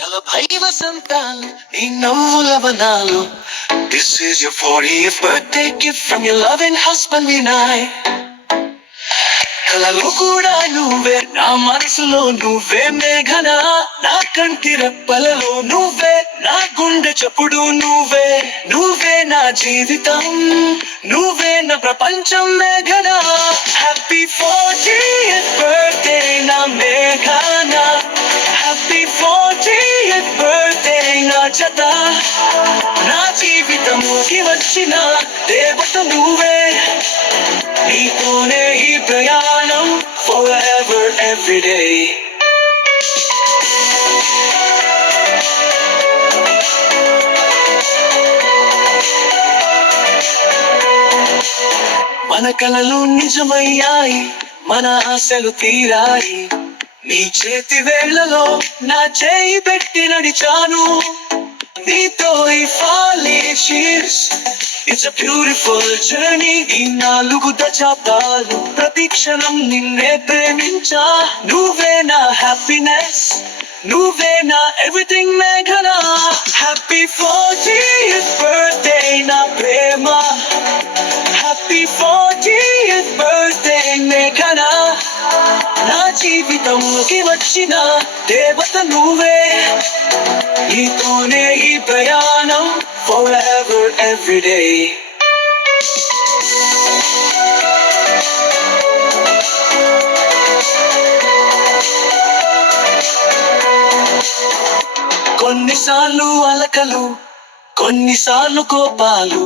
నలభై వసంతాలు నీ నవ్వుల వనాలు. This is your 40th birthday gift from your loving husband Vinay. కలలో కూడా నువ్వే, నా మనసులో నువ్వే మేఘన, నా కంటి రెప్పలలో నువ్వే, నా గుండె చప్పుడు నువ్వే. నువ్వే నా జీవితం, నువ్వే నా ప్రపంచం మేఘన. హ్యాపీ 40th బర్త్డే నా మేఘన, హ్యాపీ 40th బర్త్డే నా జత. నా జీవితంలోకి వచ్చిన దేవత నువ్వే, నీతోనే ఈ ప్రయాణం forever every day. మన కలలు నిజమయ్యాయి, మన ఆశలు తీరాయి. నీ చేతి వేళ్లలో నా చేయి పెట్టి నడిచాను, నీతో ఈ ఫాలిష్ years. It's a beautiful journey. ఈ 4 దశాబ్దాలు ప్రతి క్షణం నిన్నే ప్రేమించా. నువ్వే నా హ్యాపీనెస్, నువ్వే నా ఎవ్రీథింగ్ మేఘన. హ్యాపీ 40th బర్త్డే నా ప్రేమ, హ్యాపీ 40th బర్త్డే మేఘన. నా జీవితంలోకి వచ్చిన దేవత నువ్వే, నీతోనే ఈ ప్రయాణం forever every day. కొన్నిసార్లు అలకలు, కొన్నిసార్లు కోపాలు,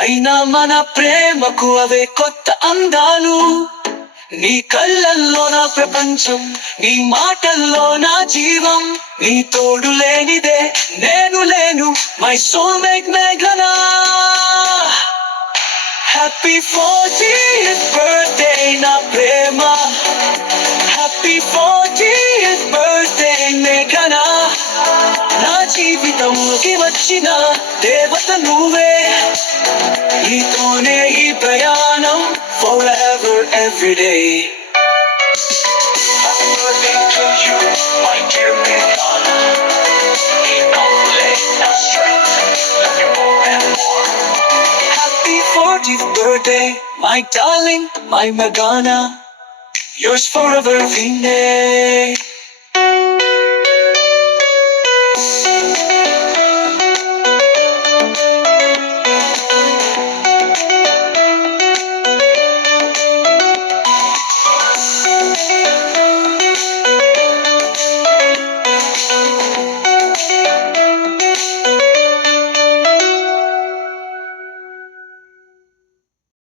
అయినా మన ప్రేమకు అవే కొత్త అందాలు. నీ కళ్ళల్లో నా ప్రపంచం, నీ మాటల్లో నా జీవం. నీ తోడు లేనిదే నేను లేను, మై సోల్మేట్ మేఘనా. హ్యాపీ 40th బర్త్డే నా ప్రేమ, హ్యాపీ 40th బర్త్డే మేఘనా. నా జీవితంలోకి వచ్చిన దేవత నువ్వే, నీతోనే ఈ ప్రయాణం forever every day. Happy birthday to you, my dear Meghana. Now strength, love you more and more. Happy 40th birthday, my darling, my Meghana. Yours forever, Vinay.